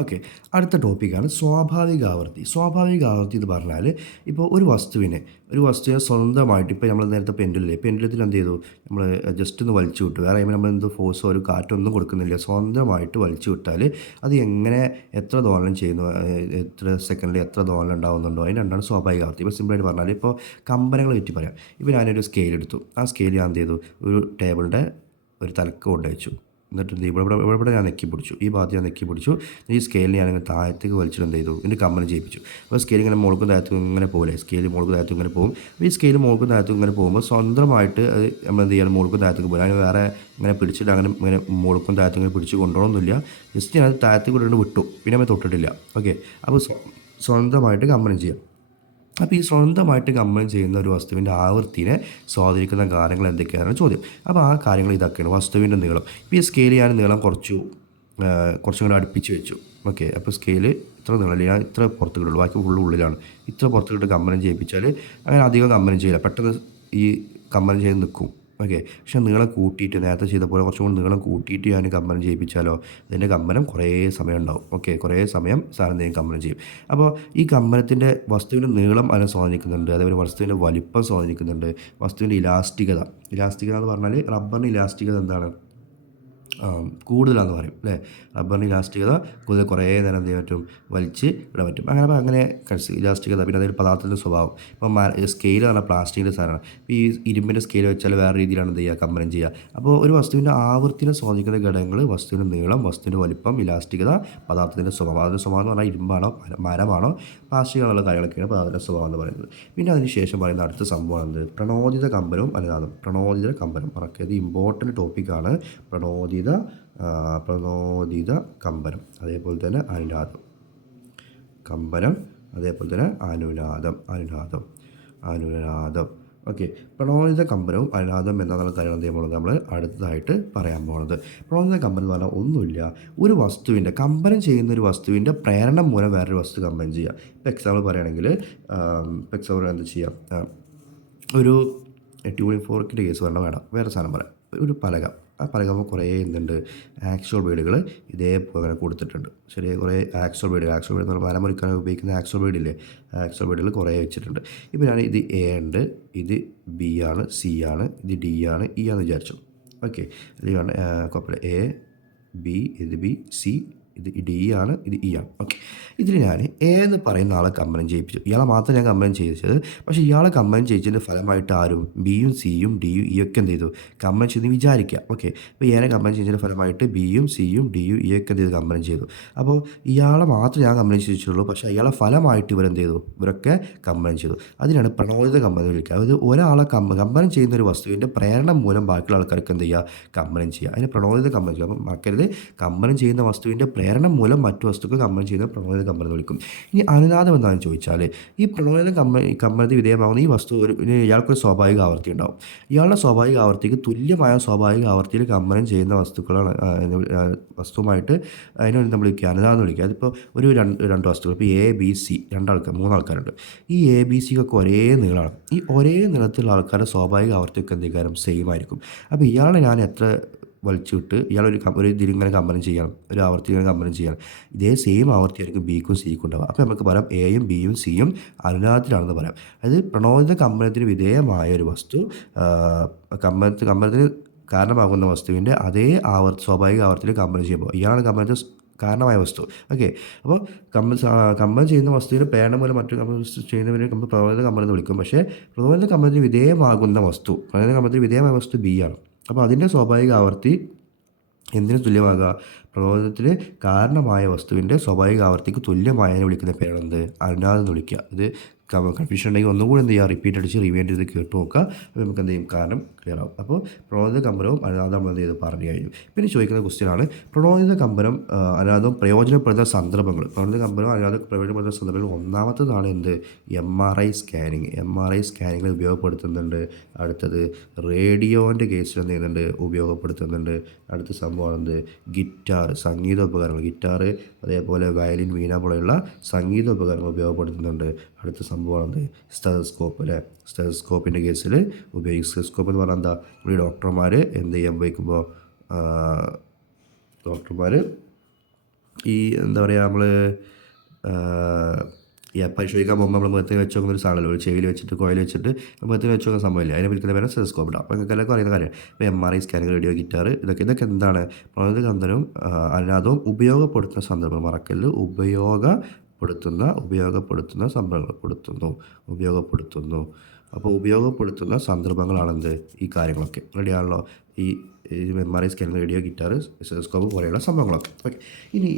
Okay. അടുത്ത ടോപ്പിക്കാണ് സ്വാഭാവിക ആവൃത്തി. സ്വാഭാവിക ആവൃത്തി എന്ന് പറഞ്ഞാൽ, ഇപ്പോൾ ഒരു വസ്തുവിനെ സ്വന്തമായിട്ട് ഇപ്പോൾ നമ്മൾ നേരത്തെ പെൻഡുലില്ലേ, പെൻഡുലത്തിൽ എന്ത് ചെയ്തു, നമ്മൾ ജസ്റ്റ് ഒന്ന് വലിച്ചു വിട്ടു. വേറെ നമ്മൾ എന്ത് ഫോഴ്സോ ഒരു കാറ്റൊന്നും കൊടുക്കുന്നില്ല. സ്വന്തമായിട്ട് വലിച്ചു വിട്ടാൽ അത് എങ്ങനെ എത്ര ദോലനം ചെയ്യുന്നു, എത്ര സെക്കൻഡിൽ എത്ര ദോലനം ഉണ്ടാകുന്നുണ്ടോ, അതിന് രണ്ടാണ് സ്വാഭാവിക ആവൃത്തി. ഇപ്പോൾ സിമ്പിളായിട്ട് പറഞ്ഞാൽ, ഇപ്പോൾ കമ്പനങ്ങൾ പറ്റി പറയാം. ഇപ്പോൾ ഞാനൊരു സ്കെയിൽ എടുത്തു. ആ സ്കെയിൽ ഞാൻ എന്ത് ചെയ്തു, ഒരു ടേബിളിൻ്റെ ഒരു തലക്ക് കൊണ്ടുവച്ചു. എന്നിട്ട് എന്ത് ചെയ്യും, ഇവിടെ ഞാൻ നെക്കി പിടിച്ചു, ഈ ഭാഗത്ത് ഞാൻ നെക്കി പിടിച്ചു. ഈ സ്കെയിലിൽ ഞാനിങ്ങനെ താഴത്തേക്ക് വലിച്ചിട്ട് എന്ത് ചെയ്തു, ഇതിൻ്റെ കമ്പനി ചെയ്യിപ്പിച്ചു. അപ്പോൾ സ്കെയിൽ ഇങ്ങനെ മുകൾക്കും താഴത്തും ഇങ്ങനെ പോലെ, സ്കെയിൽ മുകൾക്കും താഴത്തും ഇങ്ങനെ പോകും. അപ്പോൾ ഈ സ്കെയിൽ മുകൾക്കും താഴത്തും ഇങ്ങനെ പോകുമ്പോൾ സ്വന്തമായിട്ട് അത് നമ്മൾ എന്ത് ചെയ്യണം, മുകൾക്കും താഴത്തേക്ക് പോകും. അതിന് വേറെ ഇങ്ങനെ പിടിച്ചിട്ട് അങ്ങനെ ഇങ്ങനെ മുകൾക്കും താഴത്തും ഇങ്ങനെ പിടിച്ച് കൊണ്ടുപോകണമെന്നില്ല. ജസ്റ്റ് ഞാൻ താഴത്തേക്ക് കൊണ്ടുകൊണ്ട് വിട്ടു, പിന്നെ നമ്മൾ തൊട്ടിട്ടില്ല. ഓക്കെ. അപ്പോൾ സ്വന്തമായിട്ട് കമ്പനി ചെയ്യാം. അപ്പോൾ ഈ സ്വന്തമായിട്ട് കമ്പനി ചെയ്യുന്ന ഒരു വസ്തുവിൻ്റെ ആവൃത്തിനെ സ്വാധീനിക്കുന്ന കാര്യങ്ങൾ എന്തൊക്കെയാണ് ചോദ്യം. അപ്പോൾ ആ കാര്യങ്ങൾ ഇതൊക്കെയാണ്. വസ്തുവിൻ്റെ നീളം. ഇപ്പോൾ ഈ സ്കെയിൽ ഞാൻ നീളം കുറച്ചും കൂടെ അടുപ്പിച്ച് വെച്ചു. ഓക്കെ. അപ്പോൾ സ്കെയിൽ ഇത്ര നീളമില്ല, ഞാൻ ഇത്ര പുറത്ത് കിട്ടുള്ളൂ, ബാക്കി ഫുള്ള് ഉള്ളിലാണ്. ഇത്ര പുറത്ത് കിട്ട് കമ്പനം ചെയ്യിപ്പിച്ചാൽ അങ്ങനെ അധികം കമ്പനം ചെയ്യില്ല, പെട്ടെന്ന് ഈ കമ്പനം ചെയ്ത് നിൽക്കും. ഓക്കെ. പക്ഷേ നീളം കൂട്ടിയിട്ട് നേരത്തെ ചെയ്ത പോലെ കുറച്ചും കൂടി നീളം കൂട്ടിയിട്ട് ഞാൻ കമ്പനം ചെയ്യിപ്പിച്ചാലോ, അതിൻ്റെ കമ്പനം കുറേ സമയം ഉണ്ടാവും. ഓക്കെ. കുറേ സമയം സാധനം കമ്പനം ചെയ്യും. അപ്പോൾ ഈ കമ്പനത്തിൻ്റെ വസ്തുവിൻ്റെ നീളം അതിനെ സ്വാധീനിക്കുന്നുണ്ട്, അതേപോലെ വസ്തുവിൻ്റെ വലിപ്പം സ്വാധീനിക്കുന്നുണ്ട്, വസ്തുവിൻ്റെ ഇലാസ്റ്റികത എന്ന് പറഞ്ഞാൽ റബ്ബറിൻ്റെ ഇലാസ്റ്റികത എന്താണ്, കൂടുതലാണെന്ന് പറയും അല്ലേ. റബ്ബറിന് ഇലാസ്റ്റികത കൂടുതൽ, കുറേ നേരം എന്ത് ചെയ്യാൻ പറ്റും, വലിച്ച് ഇടാൻ പറ്റും. അങ്ങനെ ഇലാസ്റ്റികത. പിന്നെ അതൊരു പദാർത്ഥത്തിൻ്റെ സ്വഭാവം. ഇപ്പം സ്കെയിൽ എന്ന് പറഞ്ഞാൽ പ്ലാസ്റ്റിക്കിൻ്റെ സാധനമാണ്. ഇപ്പോൾ ഈ ഇരുമ്പിൻ്റെ സ്കെയിൽ വെച്ചാൽ വേറെ രീതിയിലാണ് എന്ത് ചെയ്യുക, കമ്പനം ചെയ്യുക. അപ്പോൾ ഒരു വസ്തുവിൻ്റെ ആവൃത്തിനെ സ്വാധീനിക്കുന്ന ഘടകങ്ങൾ വസ്തുവിൻ്റെ നീളം, വസ്തുവിൻ്റെ വലിപ്പം, ഇലാസ്റ്റികത, പദാർത്ഥത്തിൻ്റെ സ്വഭാവം. അതിൻ്റെ സ്വഭാവം എന്ന് പറഞ്ഞാൽ ഇരുമ്പാണോ മരമാണോ പ്ലാസ്റ്റിക് എന്നുള്ള കാര്യങ്ങളൊക്കെയാണ് പദാർത്ഥത്തിൻ്റെ സ്വഭാവം എന്ന് പറയുന്നത്. പിന്നെ അതിന് ശേഷം പറയുന്ന അടുത്ത സംഭവമാണ് പ്രണോദിത കമ്പനവും അനുനാദം. പ്രണോദിത കമ്പനം മറക്കരുത്, ഇമ്പോർട്ടൻറ്റ് ടോപ്പിക്കാണ്. പ്രണോദിത കമ്പനം, അതേപോലെ തന്നെ അനുനാദം. കമ്പനം, അതേപോലെ തന്നെ അനുനാദം. ഓക്കെ. പ്രണോദിത കമ്പനവും അനുനാദം എന്നുള്ള കാര്യങ്ങൾ എന്ത് ചെയ്യുമ്പോൾ നമ്മൾ അടുത്തതായിട്ട് പറയാൻ പോകുന്നത്. പ്രണോദിത കമ്പനം എന്ന് പറഞ്ഞാൽ ഒന്നുമില്ല, ഒരു വസ്തുവിൻ്റെ കമ്പനം ചെയ്യുന്ന ഒരു വസ്തുവിൻ്റെ പ്രേരണം മൂലം വേറൊരു വസ്തു കമ്പനം ചെയ്യുക. ഇപ്പോൾ എക്സാമ്പിൾ പറയുകയാണെങ്കിൽ, എന്താ ചെയ്യുക, ഒരു ട്യൂണിംഗ് ഫോർക്കിൻ്റെ കേസ് വേണം, വേറെ സാധനം പറയാം. ഒരു പലക, ആ പലകമ്പോൾ കുറേ എന്തുണ്ട്, ആക്സോൾ ബ്ലേഡുകൾ ഇതേപോലെ അങ്ങനെ കൊടുത്തിട്ടുണ്ട്. ശരി, കുറേ ആക്സോൾ ബ്ലേഡ് എന്ന് പറഞ്ഞാൽ മരം മുറിക്കാൻ ഉപയോഗിക്കുന്ന ആക്സോൾ ബ്ലേഡില്ലേ, ആക്സോൾ ബ്ലേഡുകൾ കുറേ വെച്ചിട്ടുണ്ട്. ഇപ്പോൾ ഞാൻ ഇത് എ ഉണ്ട്, ഇത് ബി ആണ്, സി ആണ്, ഇത് ഡി ആണ്, ഇ ആണെന്ന് വിചാരിച്ചു. ഓക്കെ. ഇത് കുഴപ്പമില്ല, എ ബി, ഇത് ബി, സി, ഇത് ഡി ആണ്, ഇത് ഇ ആണ്. ഓക്കെ. ഇതിൽ ഞാൻ എ എന്ന് പറയുന്ന ആളെ കമ്പനം ചെയ്യിപ്പിച്ചു. ഇയാളെ മാത്രം ഞാൻ കമ്പനം ചെയ്യിച്ചത്. പക്ഷേ ഇയാളെ കമ്പനം ചെയ്യിച്ചതിൻ്റെ ഫലമായിട്ട് ആരും ബിയും സിയും ഡിയും ഇ ഒക്കെ എന്ത് ചെയ്തു, കമ്പനം ചെയ്ത് വിചാരിക്കുക. ഓക്കെ. അപ്പോൾ എനെ കമ്പനം ചെയ്തതിൻ്റെ ഫലമായിട്ട് ബിയും സിയും ഡിയും ഇ ഒക്കെ എന്ത് ചെയ്തു, കമ്പനം ചെയ്തു. അപ്പോൾ ഇയാളെ മാത്രം ഞാൻ കമ്പനം ചെയ്യിച്ചുള്ളൂ, പക്ഷേ ഇയാളെ ഫലമായിട്ട് ഇവരെന്ത് ചെയ്തു, ഇവരൊക്കെ കമ്പനം ചെയ്തു. അതിനാണ് പ്രണോദിത കമ്പനം വിളിക്കുക. അതായത് ഒരാളെ കമ്പനം ചെയ്യുന്ന ഒരു വസ്തുവിൻ്റെ പ്രേരണം മൂലം ബാക്കിയുള്ള ആൾക്കാർക്ക് എന്ത് ചെയ്യുക, കമ്പനം ചെയ്യുക. അതിന് പ്രണോദിത കമ്പനം ചെയ്യുക. അപ്പം മറക്കരുത്, കമ്പനം ചെയ്യുന്ന വസ്തുവിൻ്റെ പ്രേരണം മൂലം മറ്റു വസ്തുക്കൾ കമ്പനം ചെയ്യുന്ന പ്രണോദിത കമ്പനം എന്ന് വിളിക്കും. ഇനി അനുനാദം എന്താണെന്ന് ചോദിച്ചാൽ, ഈ പ്രണോദിത കമ്പനത്തിന് വിധേയമാകുന്ന ഈ വസ്തു ഇയാൾക്കൊരു സ്വാഭാവിക ആവൃത്തി ഉണ്ടാവും. ഇയാളുടെ സ്വാഭാവിക ആവൃത്തിക്ക് തുല്യമായ സ്വാഭാവിക ആവൃത്തിയിൽ കമ്പനം ചെയ്യുന്ന വസ്തുക്കളാണ് വസ്തുവുമായിട്ട് അതിനെ നമ്മൾ വിളിക്കുക, അനുനാദം എന്ന് വിളിക്കുക. അതിപ്പോൾ ഒരു രണ്ട് വസ്തുക്കൾ, ഇപ്പോൾ എ ബി സി, മൂന്നാൾക്കാരുണ്ട്. ഈ എ ബി സിക്കൊക്കെ ഒരേ നീളമാണ്. ഈ ഒരേ നീളത്തിലുള്ള ആൾക്കാരുടെ സ്വാഭാവിക ആവൃത്തിയൊക്കെ എന്തെങ്കിലും സെയിം ആയിരിക്കും. അപ്പോൾ ഇയാളെ ഞാൻ എത്ര വലിച്ചു വിട്ട് ഒരു ഇതിലിങ്ങനെ കമ്പനം ചെയ്യണം, ഒരു ആവർത്തി ഇങ്ങനെ കമ്പനം ചെയ്യണം, ഇതേ സെയിം ആവർത്തിയായിരിക്കും ബിക്കും സിക്കും ഉണ്ടാവുക. അപ്പോൾ നമുക്ക് പറയാം എയും ബിയും സിയും അനുനാദത്തിലാണെന്ന് പറയാം. അതായത് പ്രണോദിത കമ്പനത്തിന് വിധേയമായ ഒരു വസ്തു കമ്പനത്തിന് കാരണമാകുന്ന വസ്തുവിൻ്റെ അതേ സ്വാഭാവിക ആവർത്തിയിൽ കമ്പനം ചെയ്യുമ്പോൾ ഇയാളാണ് കമ്പനത്തിന് കാരണമായ വസ്തു. ഓക്കെ. അപ്പോൾ കമ്പനം ചെയ്യുന്ന വസ്തുവിന് പ്രേരണം മൂലം മറ്റൊരു കമ്പനം ചെയ്യുന്നവരെ നമ്മൾ പ്രണോദിത കമ്പനം എന്ന് വിളിക്കും. പക്ഷേ പ്രണോദിത കമ്പനത്തിന് വിധേയമാകുന്ന വസ്തു ബി ആണ്. അപ്പോൾ അതിൻ്റെ സ്വാഭാവിക ആവൃത്തി എന്തിനു തുല്യമാകുക, പ്രബോധനത്തിന് കാരണമായ വസ്തുവിൻ്റെ സ്വാഭാവിക ആവൃത്തിക്ക് തുല്യമായതിനെ വിളിക്കുന്ന പേരാണെന്ത്, അനുനാദം എന്ന് വിളിക്കുക. ഇത് കൺഫ്യൂഷൻ ഉണ്ടെങ്കിൽ ഒന്നുകൂടി എന്ത് ചെയ്യുക, റിപ്പീറ്റ് അടിച്ച് റിവൈൻഡ് ചെയ്ത് കേട്ട് നോക്കുക. അപ്പോൾ നമുക്ക് എന്ത് ചെയ്യും, കാരണം ക്ലിയർ ആവും. അപ്പോൾ പ്രണോദിത കമ്പനവും അനുനാദം നമ്മൾ എന്ത് ചെയ്ത് പറഞ്ഞു കഴിഞ്ഞു. പിന്നെ ചോദിക്കുന്ന ക്വസ്റ്റ്യനാണ് പ്രണോദിത കമ്പനം അനുനാദവും പ്രയോജനപ്പെടുന്ന സന്ദർഭങ്ങൾ. പ്രണോദിത കമ്പനവും അനുനാദം പ്രയോജനപ്പെടുന്ന സന്ദർഭങ്ങൾ ഒന്നാമത്തതാണ് എന്ത്, MRI സ്കാനിങ്ങിൽ ഉപയോഗപ്പെടുത്തുന്നുണ്ട്. അടുത്തത് റേഡിയോൻ്റെ കേസിൽ എന്ത് ചെയ്യുന്നുണ്ട്, ഉപയോഗപ്പെടുത്തുന്നുണ്ട്. അടുത്ത സംഭവമാണ് എന്ത്, സംഗീത ഉപകരണങ്ങൾ, ഗിറ്റാർ, അതേപോലെ വയലിൻ, വീണ പോലെയുള്ള സംഗീത ഉപകരണങ്ങൾ ഉപയോഗപ്പെടുത്തുന്നുണ്ട്. അടുത്ത സംഭവമാണ് സ്റ്റെതസ്കോപ്പ് അല്ലേ. സ്റ്റെതസ്കോപ്പിൻ്റെ കേസിൽ ഉപയോഗിക്കും. സ്റ്റെതസ്കോപ്പ് എന്ന് പറഞ്ഞാൽ എന്താ, ഈ ഡോക്ടർമാർ എന്ത് ചെയ്യാൻ ഉപയോഗിക്കുമ്പോൾ ഡോക്ടർമാർ ഈ എന്താ പറയുക നമ്മൾ ഈ പരിശോധിക്കാൻ പോകുമ്പോൾ നമ്മൾ മുഖത്തിന് വെച്ച് നോക്കുന്ന ഒരു സാധനമല്ലോ, ഒരു ചെവിയിൽ വെച്ചിട്ട് കോയിൽ വെച്ചിട്ട് മുഖത്തിന് വെച്ച് നോക്കുന്ന സംഭവമില്ല, അതിനെ വിളിക്കുന്ന പേര് സ്റ്റെതസ്കോപ്പ് ഇടാം. അപ്പോൾ നിങ്ങൾക്ക് എല്ലാവർക്കും അറിയുന്ന കാര്യം. ഇപ്പോൾ MRI സ്കാനിങ്, റേഡിയോ ഗിറ്റാർ, ഇതൊക്കെ എന്താണ് പ്രണോദകന്ധനവും അല്ലാതും ഉപയോഗപ്പെടുത്തുന്ന സന്ദർഭം മറക്കല്, ഉപയോഗപ്പെടുത്തുന്ന ഉപയോഗപ്പെടുത്തുന്നു. അപ്പോൾ ഉപയോഗപ്പെടുത്തുന്ന സന്ദർഭങ്ങളാണെന്ത് ഈ കാര്യങ്ങളൊക്കെ. റെഡിയാണല്ലോ? ഈ MRI scanning, radio guitar, stethoscope പോലെയുള്ള സംഭവങ്ങളൊക്കെ. ഓക്കെ. ഇനി